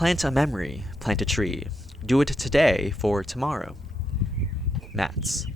Plant a memory, plant a tree. Do it today for tomorrow. Mats.